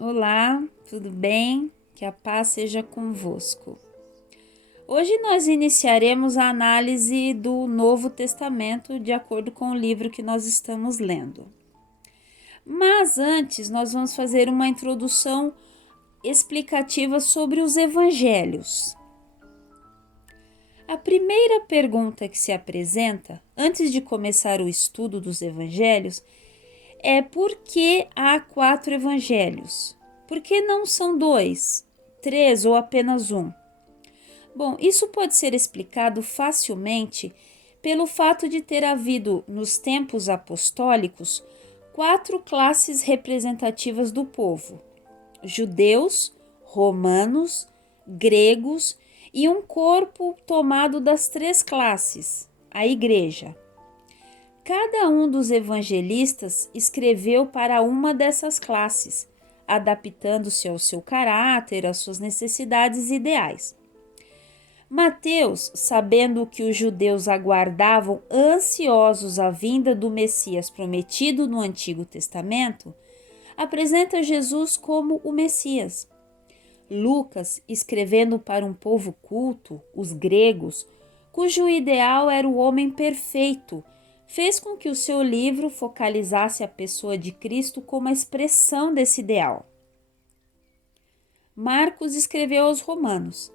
Olá, tudo bem? Que a paz seja convosco. Hoje nós iniciaremos a análise do Novo Testamento de acordo com o livro que nós estamos lendo. Mas antes, nós vamos fazer uma introdução explicativa sobre os evangelhos. A primeira pergunta que se apresenta, antes de começar o estudo dos evangelhos, é por que há 4 evangelhos? Por que não são 2, 3 ou apenas um? Bom, isso pode ser explicado facilmente pelo fato de ter havido, nos tempos apostólicos, 4 classes representativas do povo: judeus, romanos, gregos e um corpo tomado das 3 classes, a igreja. Cada um dos evangelistas escreveu para uma dessas classes, adaptando-se ao seu caráter, às suas necessidades e ideais. Mateus, sabendo que os judeus aguardavam ansiosos a vinda do Messias prometido no Antigo Testamento, apresenta Jesus como o Messias. Lucas, escrevendo para um povo culto, os gregos, cujo ideal era o homem perfeito, fez com que o seu livro focalizasse a pessoa de Cristo como a expressão desse ideal. Marcos escreveu aos romanos,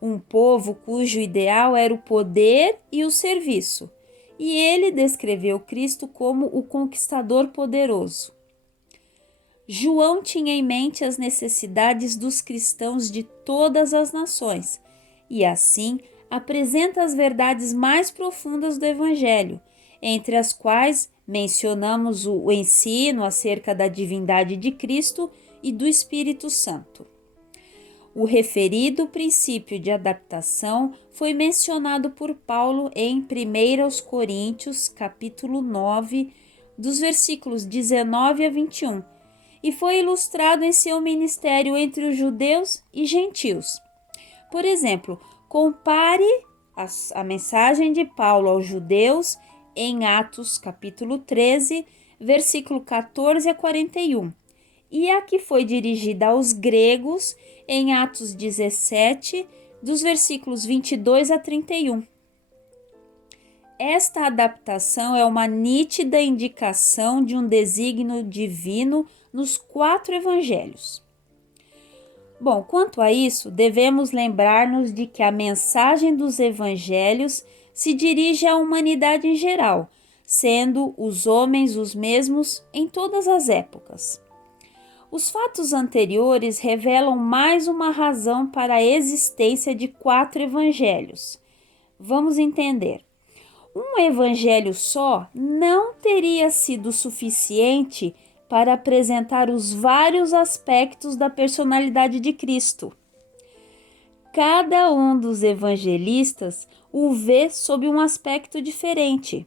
um povo cujo ideal era o poder e o serviço, e ele descreveu Cristo como o conquistador poderoso. João tinha em mente as necessidades dos cristãos de todas as nações, e assim apresenta as verdades mais profundas do Evangelho, entre as quais mencionamos o ensino acerca da divindade de Cristo e do Espírito Santo. O referido princípio de adaptação foi mencionado por Paulo em 1 Coríntios, capítulo 9, dos versículos 19 a 21, e foi ilustrado em seu ministério entre os judeus e gentios. Por exemplo, compare a mensagem de Paulo aos judeus em Atos capítulo 13, versículo 14 a 41, e a que foi dirigida aos gregos em Atos 17, dos versículos 22 a 31. Esta adaptação é uma nítida indicação de um desígnio divino nos 4 evangelhos. Bom, quanto a isso, devemos lembrar-nos de que a mensagem dos evangelhos se dirige à humanidade em geral, sendo os homens os mesmos em todas as épocas. Os fatos anteriores revelam mais uma razão para a existência de 4 evangelhos. Vamos entender. Um evangelho só não teria sido suficiente para apresentar os vários aspectos da personalidade de Cristo. Cada um dos evangelistas o vê sob um aspecto diferente.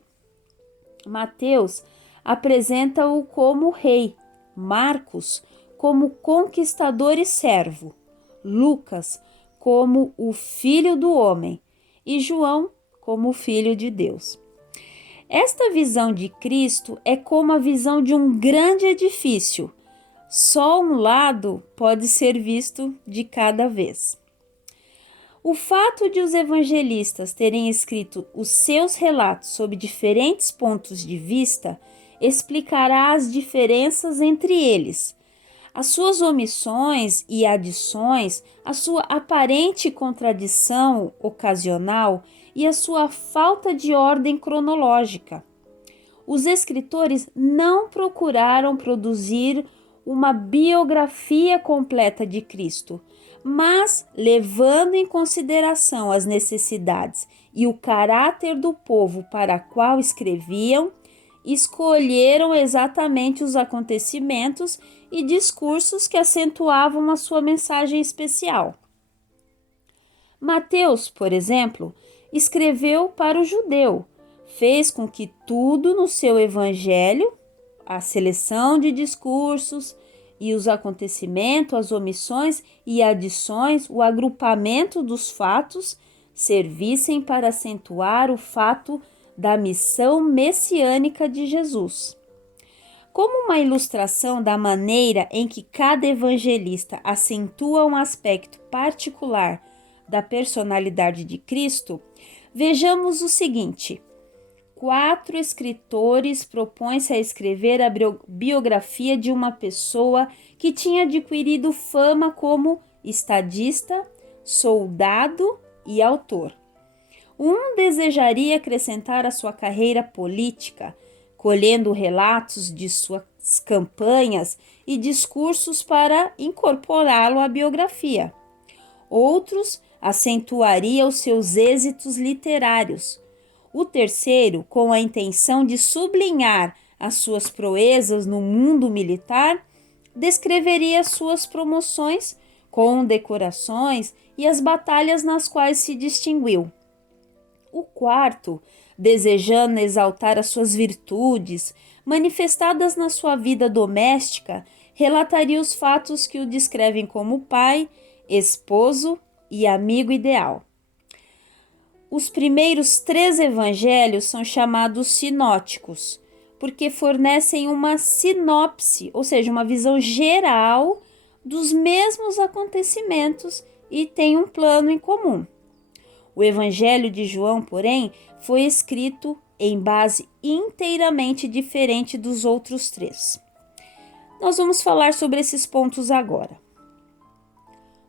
Mateus apresenta-o como rei, Marcos como conquistador e servo, Lucas como o filho do homem e João como o filho de Deus. Esta visão de Cristo é como a visão de um grande edifício. Só um lado pode ser visto de cada vez. O fato de os evangelistas terem escrito os seus relatos sob diferentes pontos de vista explicará as diferenças entre eles, as suas omissões e adições, a sua aparente contradição ocasional e a sua falta de ordem cronológica. Os escritores não procuraram produzir uma biografia completa de Cristo, mas, levando em consideração as necessidades e o caráter do povo para qual escreviam, escolheram exatamente os acontecimentos e discursos que acentuavam a sua mensagem especial. Mateus, por exemplo, escreveu para o judeu, fez com que tudo no seu evangelho, a seleção de discursos e os acontecimentos, as omissões e adições, o agrupamento dos fatos, servissem para acentuar o fato da missão messiânica de Jesus. Como uma ilustração da maneira em que cada evangelista acentua um aspecto particular da personalidade de Cristo, vejamos o seguinte: 4 escritores propõem-se a escrever a biografia de uma pessoa que tinha adquirido fama como estadista, soldado e autor. Um desejaria acrescentar à sua carreira política, colhendo relatos de suas campanhas e discursos para incorporá-lo à biografia. Outros acentuaria os seus êxitos literários. O terceiro, com a intenção de sublinhar as suas proezas no mundo militar, descreveria suas promoções, condecorações e as batalhas nas quais se distinguiu. O quarto, desejando exaltar as suas virtudes, manifestadas na sua vida doméstica, relataria os fatos que o descrevem como pai, esposo e amigo ideal. Os primeiros 3 evangelhos são chamados sinóticos, porque fornecem uma sinopse, ou seja, uma visão geral dos mesmos acontecimentos e têm um plano em comum. O Evangelho de João, porém, foi escrito em base inteiramente diferente dos outros 3. Nós vamos falar sobre esses pontos agora.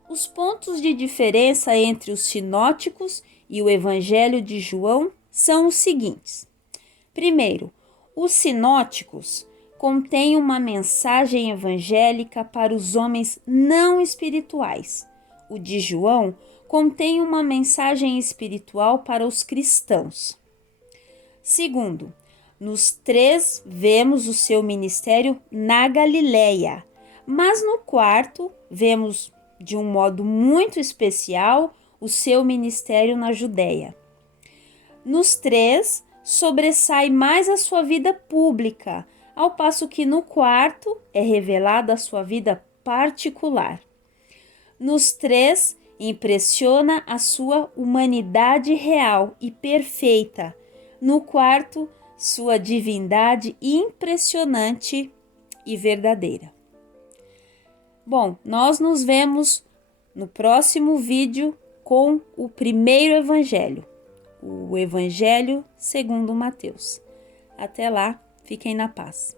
Os pontos de diferença entre os sinóticos e o Evangelho de João são os seguintes. Primeiro, os sinóticos contêm uma mensagem evangélica para os homens não espirituais. O de João contém uma mensagem espiritual para os cristãos. Segundo, nos 3 vemos o seu ministério na Galileia, mas no quarto vemos de um modo muito especial o seu ministério na Judéia. Nos 3, sobressai mais a sua vida pública, ao passo que no quarto é revelada a sua vida particular. Nos 3, impressiona a sua humanidade real e perfeita. No quarto, sua divindade impressionante e verdadeira. Bom, nós nos vemos no próximo vídeo com o primeiro evangelho, o Evangelho segundo Mateus. Até lá, fiquem na paz.